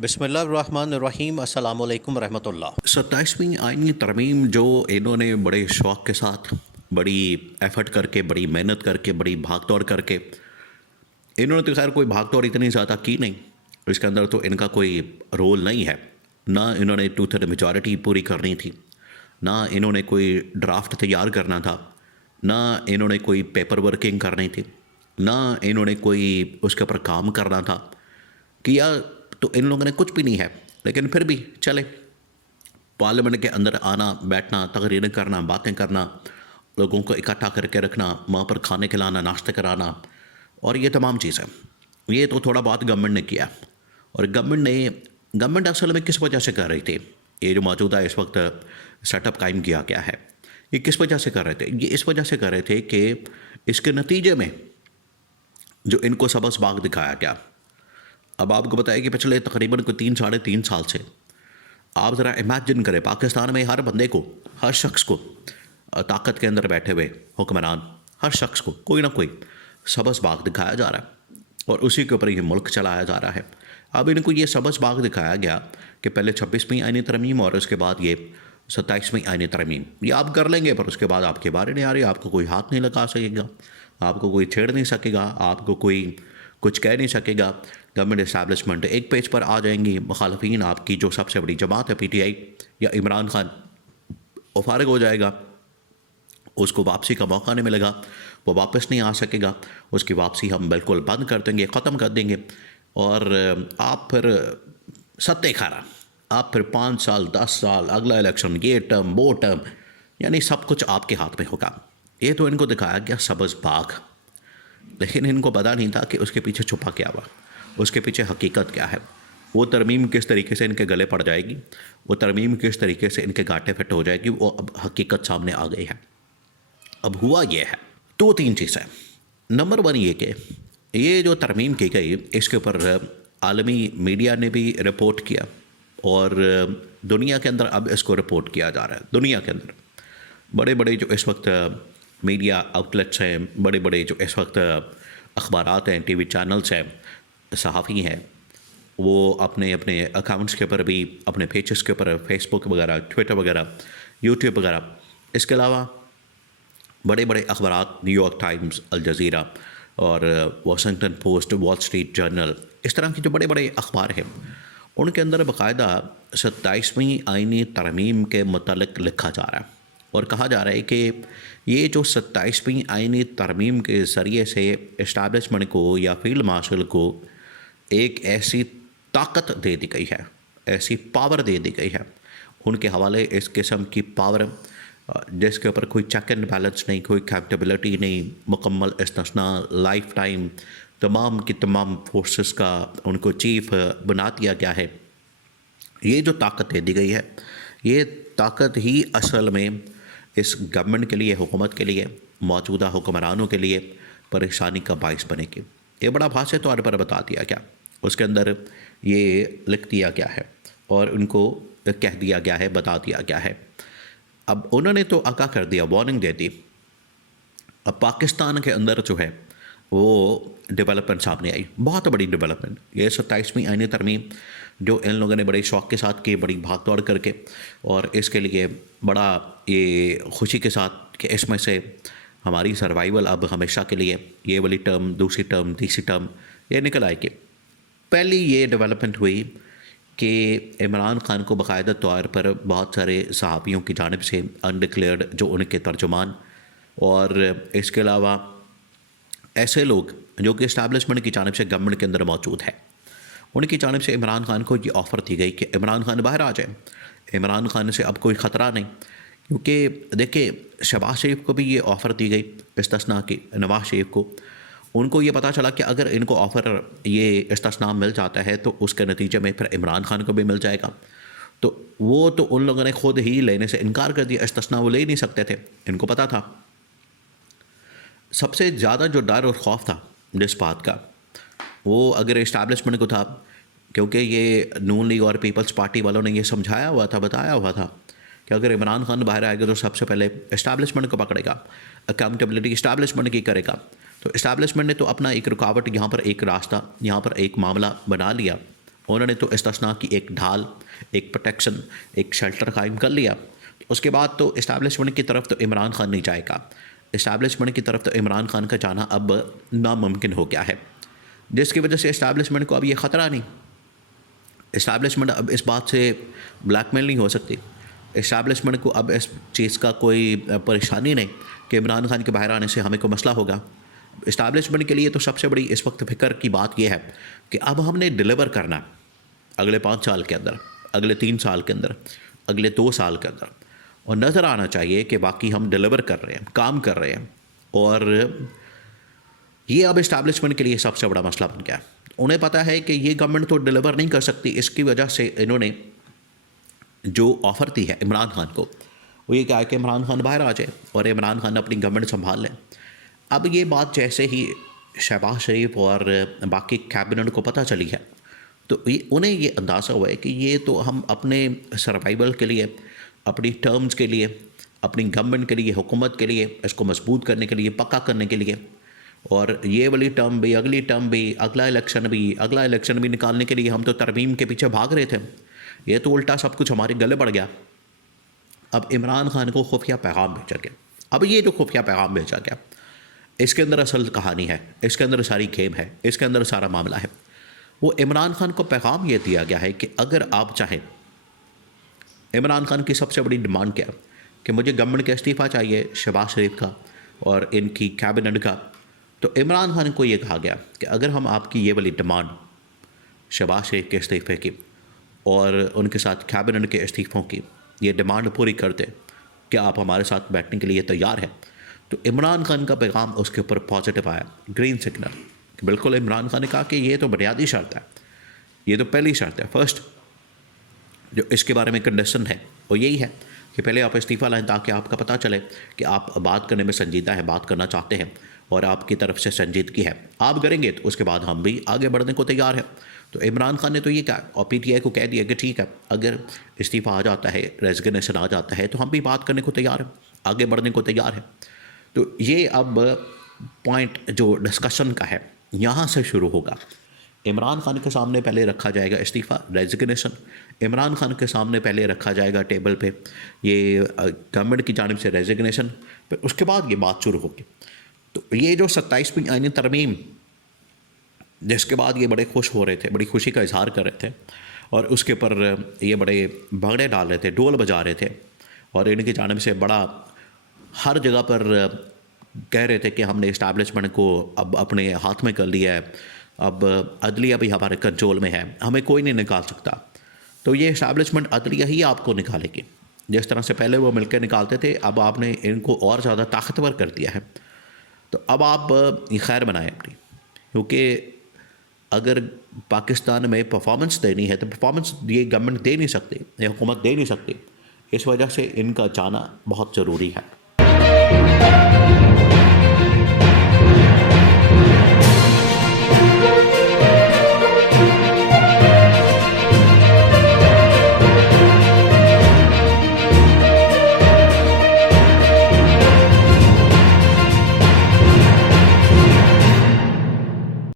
बिस्मिल्लाहिर्रहमानिर्रहीम अस्सलाम वालेकुम रहमतुल्लाह। 27वीं आईनी तरमीम जो इन्होंने बड़े शौक़ के साथ, बड़ी एफ़र्ट करके, बड़ी मेहनत करके, बड़ी भाग-दौड़ करके, इन्होंने तो ख़ैर कोई भाग-दौड़ इतनी ज़्यादा की नहीं। इसके अंदर तो इनका कोई रोल नहीं है। ना इन्होंने 2/3 मेजॉरिटी पूरी करनी थी, ना इन्होंने कोई ड्राफ्ट तैयार करना था, ना इन्होंने कोई पेपर वर्किंग करनी थी, ना इन्होंने कोई उसके ऊपर काम करना था। किया तो इन लोगों ने कुछ भी नहीं है, लेकिन फिर भी चले। पार्लियामेंट के अंदर आना, बैठना, तकरीरें करना, बातें करना, लोगों को इकट्ठा करके रखना, वहाँ पर खाने खिलाना, नाश्ते कराना और ये तमाम चीज़ें, ये तो थोड़ा बहुत गवर्नमेंट ने किया। और गवर्नमेंट असल में किस वजह से कर रही थी? ये जो मौजूदा इस वक्त सेटअप कायम किया गया है, ये किस वजह से कर रहे थे? ये इस वजह से कर रहे थे कि इसके नतीजे में जो इनको सबस बाग दिखाया गया। अब आपको बताया कि पिछले तकरीबन को 3 साढ़े 3 साल से आप ज़रा इमेजिन करें, पाकिस्तान में हर बंदे को, हर शख्स को, ताकत के अंदर बैठे हुए हुक्मरान, हर शख्स को कोई ना कोई सबस बाग दिखाया जा रहा है और उसी के ऊपर ये मुल्क चलाया जा रहा है। अब इनको ये सबस बाग दिखाया गया कि पहले 26वीं आईनी तरमीम और उसके बाद ये 27वीं आईनी तरमीम, ये आप कर लेंगे, पर उसके बाद आपके बारे नहीं आ रही, आपको कोई हाथ नहीं लगा सकेगा, आपको कोई छेड़ नहीं सकेगा, आपको कोई कुछ कह नहीं सकेगा। गवर्नमेंट इस्टेब्लिशमेंट एक पेज पर आ जाएंगी, मुखालफिन आपकी जो सबसे बड़ी जमात है PTI या इमरान खान, वो फारिग हो जाएगा, उसको वापसी का मौका नहीं मिलेगा, वो वापस नहीं आ सकेगा, उसकी वापसी हम बिल्कुल बंद कर देंगे, ख़त्म कर देंगे। और आप फिर सत्ते खारा, आप फिर 5 साल 10 साल, अगला इलेक्शन, ये टर्म वो टर्म, यानी सब कुछ आपके हाथ में होगा। ये तो इनको दिखाया गया सबज बाग, लेकिन इनको पता नहीं था कि उसके पीछे छुपा क्या हुआ, उसके पीछे हकीकत क्या है। वो तरमीम किस तरीके से इनके गले पड़ जाएगी, वो तरमीम किस तरीके से इनके गांठे फिट हो जाएगी, वो अब हकीकत सामने आ गई है। अब हुआ ये है 2-3 चीज़ें। नंबर 1 ये कि ये जो तरमीम की गई, इसके ऊपर आलमी मीडिया ने भी रिपोर्ट किया और दुनिया के अंदर अब इसको रिपोर्ट किया जा रहा है। दुनिया के अंदर बड़े बड़े जो इस वक्त मीडिया आउटलेट्स हैं, बड़े बड़े जो इस वक्त अखबारात हैं, TV चैनल्स हैं, सहाफ़ी हैं, वो अपने अपने अकाउंट्स के ऊपर भी, अपने पेजेस के ऊपर, फेसबुक वगैरह, ट्विटर वगैरह, यूट्यूब वगैरह, इसके अलावा बड़े बड़े अखबारात, न्यूयॉर्क टाइम्स, अल जज़ीरा और Washington post, wall street journal, इस तरह के जो बड़े बड़े अखबार हैं, उनके अंदर बाकायदा 27वीं आईनी तरमीम के मुतल्लिक़ लिखा जा रहा है और कहा जा रहा है कि ये जो 27वीं आईनी तरमीम के ज़रिए से इस्टेब्लिशमेंट को या फील्ड मार्शल को एक ऐसी ताकत दे दी गई है, ऐसी पावर दे दी गई है उनके हवाले, इस किस्म की पावर जिसके ऊपर कोई चेक एंड बैलेंस नहीं, कोई अकाउंटेबिलिटी नहीं, मुकम्मल इस्तिस्ना, लाइफ टाइम तमाम की तमाम फोर्सेस का उनको चीफ बना दिया गया है। ये जो ताकत दे दी गई है, ये ताकत ही असल में इस गवर्नमेंट के लिए, हुकूमत के लिए, मौजूदा हुक्मरानों के लिए परेशानी का बाइस बनेगी। ये बड़ा वाज़ेह तौर पर बता दिया गया, उसके अंदर ये लिख दिया गया है और उनको कह दिया गया है, बता दिया गया है। अब उन्होंने तो आगाह कर दिया, वार्निंग दे दी। अब पाकिस्तान के अंदर जो है वो डेवलपमेंट सामने आई, बहुत बड़ी डेवलपमेंट। ये 27वीं आईनी तरमीम जो इन लोगों ने बड़े शौक़ के साथ की, बड़ी भाग दौड़ करके, और इसके लिए बड़ा ये खुशी के साथ कि इसमें से हमारी सर्वाइवल अब हमेशा के लिए, ये वाली टर्म, दूसरी टर्म, तीसरी टर्म ये निकल आएगी। पहली ये डेवलपमेंट हुई कि इमरान खान को बाकायदा तौर पर बहुत सारे सहाफ़ियों की जानिब से अनडिक्लेयर्ड जो उनके तर्जुमान और इसके अलावा ऐसे लोग जो कि इस्टेब्लिशमेंट की जानिब से गवर्नमेंट के अंदर मौजूद है, उनकी जानिब से इमरान खान को ये ऑफ़र दी गई कि इमरान खान बाहर आ जाए, इमरान खान से अब कोई ख़तरा नहीं। क्योंकि देखिए, शहबाज शरीफ को भी ये ऑफ़र दी गई इस्तिस्ना की, नवाज़ शरीफ को, उनको ये पता चला कि अगर इनको ऑफ़र ये इस्तिस्ना मिल जाता है तो उसके नतीजे में फिर इमरान खान को भी मिल जाएगा। तो वो तो उन लोगों ने खुद ही लेने से इनकार कर दिया, इस्तिस्ना वो ले ही नहीं सकते थे, इनको पता था। सबसे ज़्यादा जो डर और खौफ था जिस बात का, वो अगर इस्टेब्लिशमेंट को था, क्योंकि ये नून लीग और पीपल्स पार्टी वालों ने ये समझाया हुआ था, बताया हुआ था कि अगर इमरान खान बाहर आएगा तो सबसे पहले इस्टेब्लिशमेंट को पकड़ेगा, अकाउंटेबिलिटी इस्टेब्लिशमेंट की करेगा। तो इस्टेब्लिशमेंट ने तो अपना एक रुकावट यहाँ पर, एक रास्ता यहाँ पर, एक मामला बना लिया उन्होंने तो इस्तिस्ना की एक ढाल, एक प्रोटेक्शन, एक शेल्टर कायम कर लिया। उसके बाद तो इस्टेब्लिशमेंट की तरफ तो इमरान खान नहीं जाएगा। इस्टेब्लिशमेंट की तरफ तो इमरान खान का जाना अब नामुमकिन हो गया है, जिसकी वजह से इस्टेब्लिशमेंट को अब ये ख़तरा नहीं। इस्टेब्लिशमेंट अब इस बात से ब्लैकमेल नहीं हो सकती। इस्टेब्लिशमेंट को अब इस चीज़ का कोई परेशानी नहीं कि इमरान खान के बाहर आने से हमें कोई मसला होगा। इस्टेब्लिशमेंट के लिए तो सबसे बड़ी इस वक्त फ़िक्र की बात यह है कि अब हमने डिलीवर करना है अगले 5 साल के अंदर, अगले 3 साल के अंदर, अगले 2 साल के अंदर, और नज़र आना चाहिए कि बाकी हम डिलीवर कर रहे हैं, काम कर रहे हैं। और ये अब इस्टेब्लिशमेंट के लिए सबसे बड़ा मसला बन गया। उन्हें पता है कि ये गवर्नमेंट तो डिलीवर नहीं कर सकती, इसकी वजह से इन्होंने जो ऑफ़र दी है इमरान खान को, वो ये कहा है कि इमरान खान बाहर आ जाए और इमरान खान अपनी गवर्नमेंट संभाल लें। अब ये बात जैसे ही शहबाज शरीफ और बाकी कैबिनेट को पता चली है, तो उन्हें ये अंदाज़ा हुआ है कि ये तो हम अपने सर्वाइवल के लिए, अपनी टर्म्स के लिए, अपनी गवर्नमेंट के लिए, हुकूमत के लिए, इसको मजबूत करने के लिए, पक्का करने के लिए, और ये वाली टर्म भी, अगली टर्म भी, अगला इलेक्शन भी निकालने के लिए हम तो तरमीम के पीछे भाग रहे थे। ये तो उल्टा सब कुछ हमारे गले पड़ गया। अब इमरान खान को खुफिया पैगाम भेजा गया। अब ये जो खुफिया पैगाम भेजा गया, इसके अंदर असल कहानी है, इसके अंदर सारी गेम है, इसके अंदर सारा मामला है। वो इमरान खान को पैगाम ये दिया गया है कि अगर आप चाहें, इमरान खान की सबसे बड़ी डिमांड क्या है कि मुझे गवर्नमेंट का इस्तीफ़ा चाहिए, शहबाज शरीफ का और इनकी कैबिनेट का। तो इमरान खान को ये कहा गया कि अगर हम आपकी ये वाली डिमांड, शहबाज शरीफ के इस्तीफ़े की और उनके साथ कैबिनेट के इस्तीफ़ों की, ये डिमांड पूरी कर दें कि आप हमारे साथ बैठने के लिए तैयार हैं, तो इमरान खान का पैगाम उसके ऊपर पॉजिटिव आया, ग्रीन सिग्नल। कि बिल्कुल इमरान खान ने कहा कि ये तो बुनियादी शर्त है, ये तो पहली शर्त है, फर्स्ट जो इसके बारे में कंडीशन है वो यही है कि पहले आप इस्तीफ़ा लाएं ताकि आपका पता चले कि आप बात करने में संजीदा हैं, बात करना चाहते हैं और आपकी तरफ से संजीदगी है। आप करेंगे तो उसके बाद हम भी आगे बढ़ने को तैयार हैं। तो इमरान खान ने तो ये कहा और PTI को कह दिया कि ठीक है, अगर इस्तीफ़ा आ जाता है, रेजिग्नेशन आ जाता है, तो हम भी बात करने को तैयार हैं, आगे बढ़ने को तैयार हैं। तो ये अब पॉइंट जो डिस्कशन का है यहाँ से शुरू होगा। इमरान खान के सामने पहले रखा जाएगा इस्तीफ़ा, रेजिग्नेशन। इमरान खान के सामने पहले रखा जाएगा टेबल पे ये गवर्नमेंट की जानिब से रेजिग्नेशन, फिर उसके बाद ये बात शुरू होगी। तो ये जो 27वीं आईनी तरमीम, जिसके बाद ये बड़े खुश हो रहे थे, बड़ी खुशी का इजहार कर रहे थे और उसके ऊपर ये बड़े भंगड़े डाल रहे थे, ढोल बजा रहे थे और इनकी जानिब से बड़ा हर जगह पर कह रहे थे कि हमने इस्टेब्लिशमेंट को अब अपने हाथ में कर लिया है, अब अदलिया भी हमारे कंट्रोल में है, हमें कोई नहीं निकाल सकता। तो ये इस्टेब्लिशमेंट अदलिया ही आपको निकालेगी। जिस तरह से पहले वो मिलकर निकालते थे, अब आपने इनको और ज़्यादा ताकतवर कर दिया है। तो अब आप खैर बनाएं अपनी, क्योंकि अगर पाकिस्तान में परफॉर्मेंस देनी है तो परफॉर्मेंस ये गवर्नमेंट दे नहीं सकती, ये हुकूमत दे नहीं सकती। इस वजह से इनका जाना बहुत ज़रूरी है।